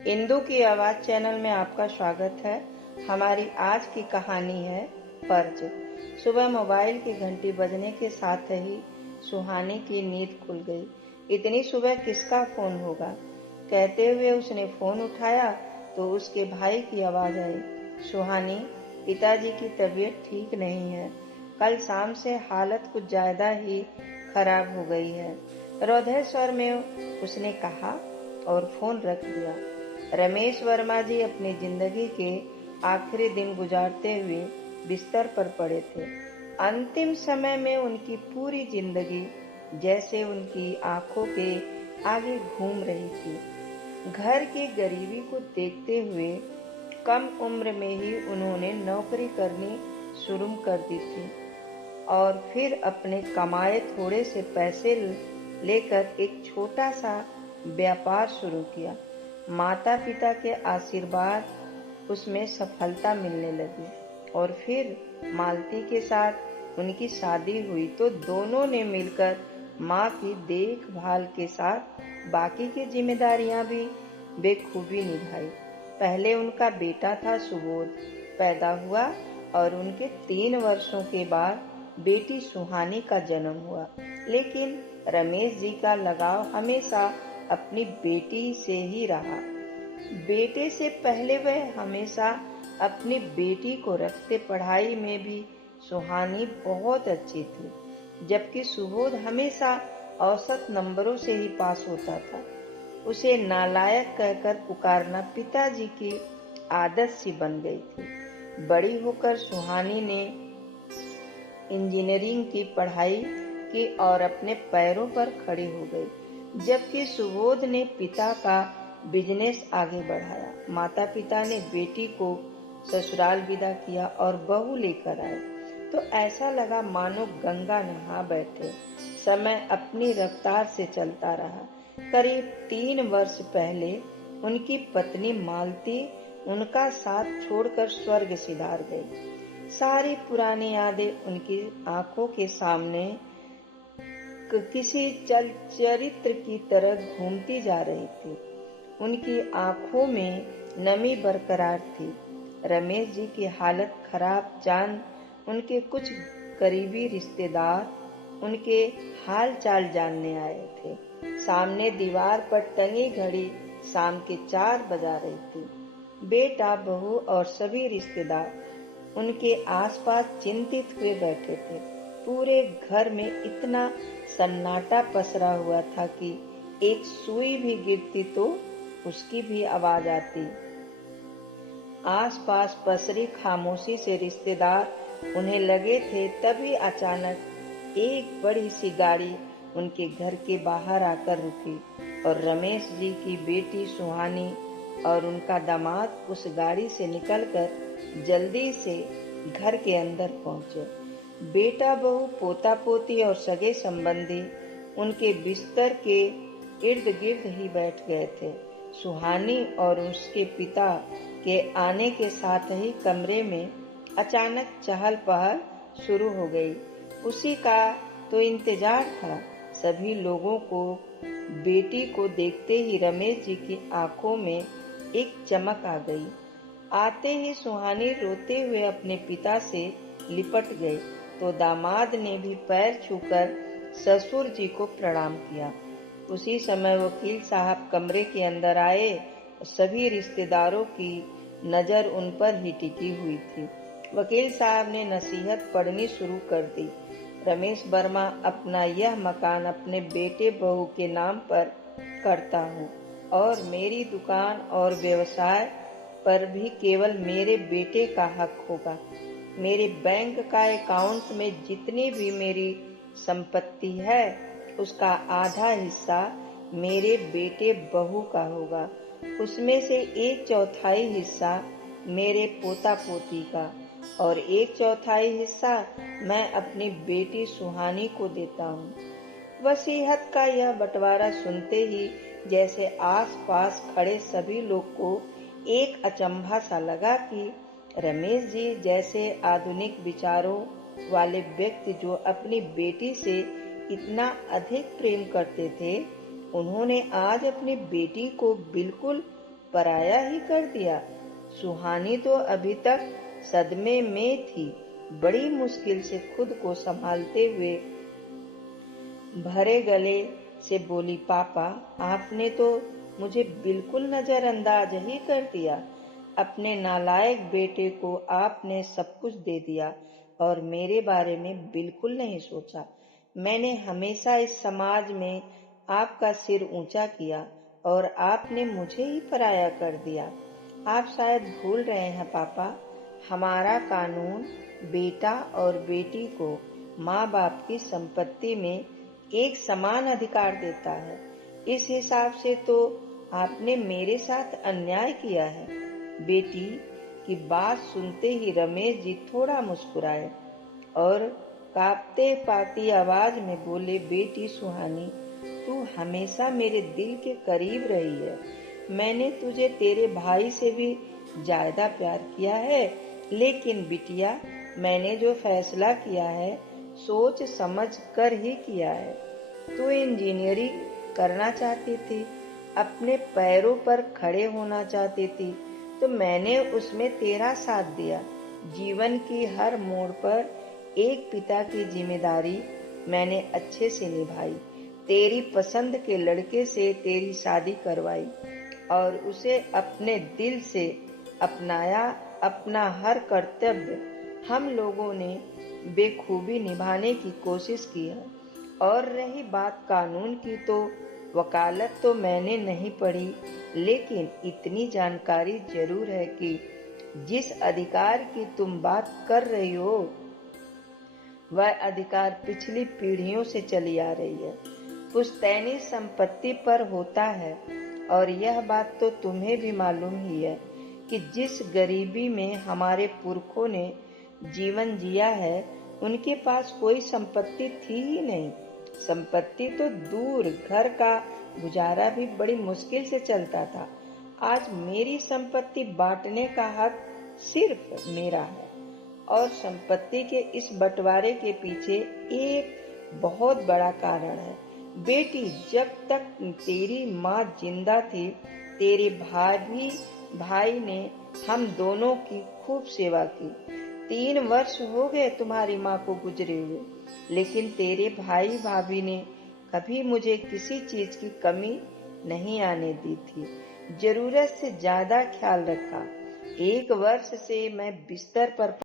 इंदु की आवाज चैनल में आपका स्वागत है। हमारी आज की कहानी है फर्ज। सुबह मोबाइल की घंटी बजने के साथ ही सुहानी की नींद खुल गई। इतनी सुबह किसका फोन होगा? कहते हुए उसने फोन उठाया तो उसके भाई की आवाज आई। सुहानी, पिताजी की तबीयत ठीक नहीं है। कल शाम से हालत कुछ ज्यादा ही खराब हो गई है, रोधे स्वर में उसने कहा और फोन रख दिया। रमेश वर्मा जी अपनी जिंदगी के आखिरी दिन गुजारते हुए बिस्तर पर पड़े थे। अंतिम समय में उनकी पूरी जिंदगी जैसे उनकी आंखों के आगे घूम रही थी। घर की गरीबी को देखते हुए कम उम्र में ही उन्होंने नौकरी करनी शुरू कर दी थी और फिर अपने कमाए थोड़े से पैसे लेकर एक छोटा सा व्यापार शुरू किया। माता पिता के आशीर्वाद उसमें सफलता मिलने लगी और फिर मालती के साथ उनकी शादी हुई तो दोनों ने मिलकर माँ की देखभाल के साथ बाकी की जिम्मेदारियां भी बेखूबी निभाई। पहले उनका बेटा था सुबोध पैदा हुआ और उनके 3 वर्षों के बाद बेटी सुहानी का जन्म हुआ। लेकिन रमेश जी का लगाव हमेशा अपनी बेटी से ही रहा। बेटे से पहले वह हमेशा अपनी बेटी को रखते। पढ़ाई में भी सुहानी बहुत अच्छी थी, जबकि सुबोध हमेशा औसत नंबरों से ही पास होता था। उसे नालायक कहकर पुकारना पिताजी की आदत सी बन गई थी। बड़ी होकर सुहानी ने इंजीनियरिंग की पढ़ाई की और अपने पैरों पर खड़ी हो गई, जबकि सुबोध ने पिता का बिजनेस आगे बढ़ाया। माता पिता ने बेटी को ससुराल विदा किया और बहू लेकर आए तो ऐसा लगा मानो गंगा नहा बैठे। समय अपनी रफ्तार से चलता रहा। करीब 3 वर्ष पहले उनकी पत्नी मालती उनका साथ छोड़कर स्वर्ग सिधार गई। सारी पुरानी यादें उनकी आंखों के सामने किसी चरित्र की तरह घूमती जा रही थी। उनकी आंखों में नमी बरकरार थी। रमेश जी की हालत खराब जान उनके कुछ करीबी रिश्तेदार उनके हाल चाल जानने आए थे। सामने दीवार पर टंगी घड़ी शाम के 4 बजा रही थी। बेटा, बहू और सभी रिश्तेदार उनके आसपास चिंतित हुए बैठे थे। पूरे घर में इतना सन्नाटा पसरा हुआ था कि एक सुई भी गिरती तो उसकी भी आवाज आती। आसपास पसरी खामोशी से रिश्तेदार उन्हें लगे थे। तभी अचानक एक बड़ी सी गाड़ी उनके घर के बाहर आकर रुकी और रमेश जी की बेटी सुहानी और उनका दामाद उस गाड़ी से निकलकर जल्दी से घर के अंदर पहुंचे। बेटा, बहू, पोता पोती और सगे संबंधी उनके बिस्तर के इर्द गिर्द ही बैठ गए थे। सुहानी और उसके पिता के आने के साथ ही कमरे में अचानक चहल पहल शुरू हो गई। उसी का तो इंतजार था। सभी लोगों को बेटी को देखते ही रमेश जी की आंखों में एक चमक आ गई। आते ही सुहानी रोते हुए अपने पिता से लिपट गई तो दामाद ने भी पैर छूकर ससुर जी को प्रणाम किया। उसी समय वकील साहब कमरे के अंदर आए। सभी रिश्तेदारों की नजर उन पर ही टिकी हुई थी। वकील साहब ने नसीहत पढ़नी शुरू कर दी। रमेश वर्मा, अपना यह मकान अपने बेटे बहू के नाम पर करता हूँ और मेरी दुकान और व्यवसाय पर भी केवल मेरे बेटे का हक होगा। मेरे बैंक का अकाउंट में जितनी भी मेरी संपत्ति है उसका आधा हिस्सा मेरे बेटे बहू का होगा। उसमें से 1/4 हिस्सा मेरे पोता पोती का और 1/4 हिस्सा मैं अपनी बेटी सुहानी को देता हूँ। वसीयत का यह बंटवारा सुनते ही जैसे आसपास खड़े सभी लोग को एक अचंभा सा लगा कि रमेश जी जैसे आधुनिक विचारों वाले व्यक्ति जो अपनी बेटी से इतना अधिक प्रेम करते थे, उन्होंने आज अपनी बेटी को बिल्कुल पराया ही कर दिया। सुहानी तो अभी तक सदमे में थी। बड़ी मुश्किल से खुद को संभालते हुए भरे गले से बोली, पापा, आपने तो मुझे बिल्कुल नजरअंदाज ही कर दिया। अपने नालायक बेटे को आपने सब कुछ दे दिया और मेरे बारे में बिल्कुल नहीं सोचा। मैंने हमेशा इस समाज में आपका सिर ऊंचा किया और आपने मुझे ही पराया कर दिया। आप शायद भूल रहे हैं पापा, हमारा कानून बेटा और बेटी को माँ बाप की संपत्ति में एक समान अधिकार देता है। इस हिसाब से तो आपने मेरे साथ अन्याय किया है। बेटी की बात सुनते ही रमेश जी थोड़ा मुस्कुराए और कांपते पाती आवाज में बोले, बेटी सुहानी, तू हमेशा मेरे दिल के करीब रही है। मैंने तुझे तेरे भाई से भी ज्यादा प्यार किया है, लेकिन बिटिया, मैंने जो फैसला किया है सोच समझ कर ही किया है। तू इंजीनियरिंग करना चाहती थी, अपने पैरों पर खड़े होना चाहती थी, तो मैंने उसमें तेरा साथ दिया। जीवन की हर मोड़ पर एक पिता की जिम्मेदारी मैंने अच्छे से निभाई। तेरी पसंद के लड़के से तेरी शादी करवाई और उसे अपने दिल से अपनाया। अपना हर कर्तव्य हम लोगों ने बेखूबी निभाने की कोशिश की है। और रही बात कानून की, तो वकालत तो मैंने नहीं पढ़ी, लेकिन इतनी जानकारी जरूर है कि जिस अधिकार की तुम बात कर रही हो वह अधिकार पिछली पीढ़ियों से चली आ रही है, पुश्तैनी संपत्ति पर होता है। और यह बात तो तुम्हें भी मालूम ही है कि जिस गरीबी में हमारे पुरखों ने जीवन जिया है, उनके पास कोई संपत्ति थी ही नहीं। संपत्ति तो दूर, घर का गुजारा भी बड़ी मुश्किल से चलता था। आज मेरी संपत्ति बांटने का हक सिर्फ मेरा है। और संपत्ति के इस बंटवारे के पीछे एक बहुत बड़ा कारण है। बेटी, जब तक तेरी माँ जिंदा थी, तेरे भाई ने हम दोनों की खूब सेवा की। 3 वर्ष हो गए तुम्हारी माँ को गुजरे हुए, लेकिन तेरे भाई भाभी ने कभी मुझे किसी चीज की कमी नहीं आने दी थी। जरूरत से ज्यादा ख्याल रखा। 1 वर्ष से मैं बिस्तर पर